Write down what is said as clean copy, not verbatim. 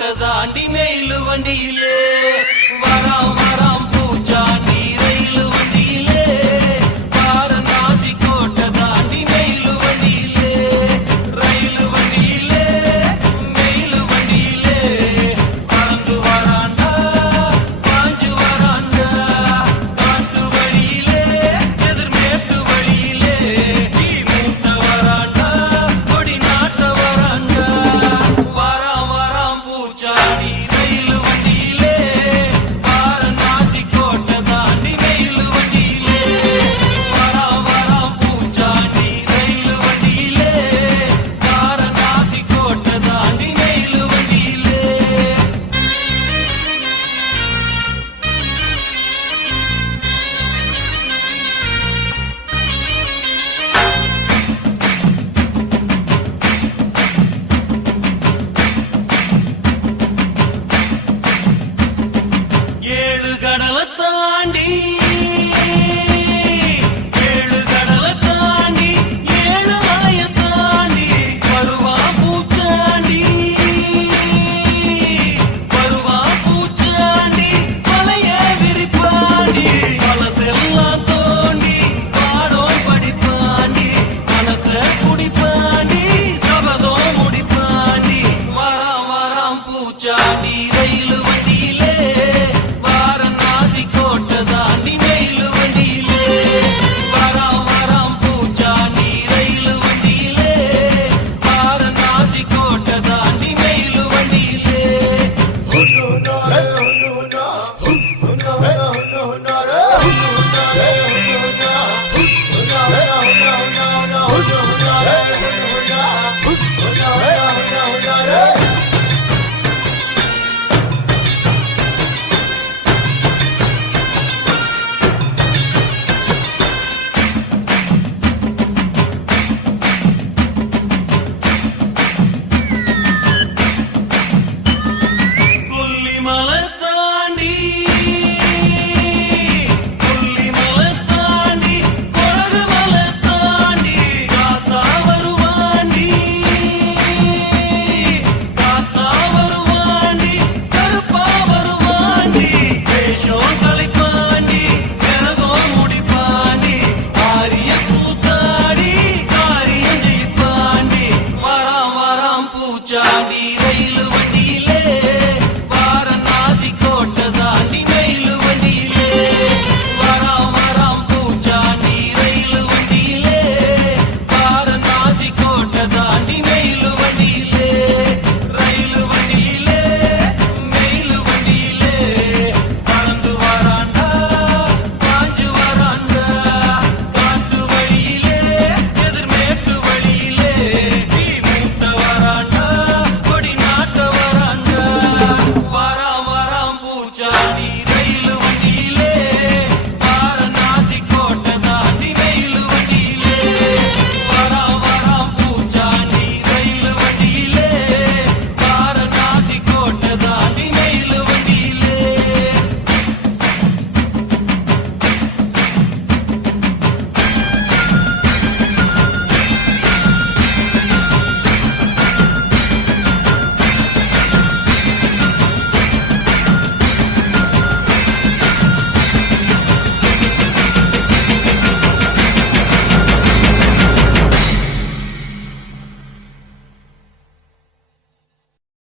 கோட்டை தாண்டி மேலு வண்டியிலே வராம் வராம் பூச்சாண்டி ரயிலு வண்டியிலே வாரணாசி கோட்டை தாண்டி மேலு வண்டியிலே ரயிலு வண்டியிலே மேலு வண்டியிலே பறந்து வராண்டா பாஞ்சு வராண்டா காட்டு வழியிலே எதிர்மேட்டு வழியிலே நீ மூத்த வராண்டா கொடி நாட்ட வராண்டா வராம் வராம் பூச்சாண்டி ரயிலு வண்டியிலே வாரணாசி கோட்டை தாண்டி மேலு வண்டியிலே வராம் வராம் பூச்சாண்டி ரயிலு வண்டியிலே வாரணாசி கோட்டை தாண்டி மேலு வண்டியிலே ஏழு கடலை தாண்டி ஏழு கடலை தாண்டி ஏழு மலையை தாண்டி வருவா பூச்சாண்டி வருவா பூச்சாண்டி மலைய விரிப்பாண்டி மனசெல்லாம் தோண்டி பாடம் படிப்பாண்டி மனச குடிப்பாண்டி சபதம் முடிப்பாண்டி வராம் வராம் பூச்சாண்டி ரயிலு வண்டியிலே வாரணாசி கோட்டை தாண்டி மேலு வண்டியிலே வராம் வராம் பூச்சாண்டி ரயிலு வண்டியிலே வாரணாசி கோட்டை தாண்டி மேலு வண்டியிலே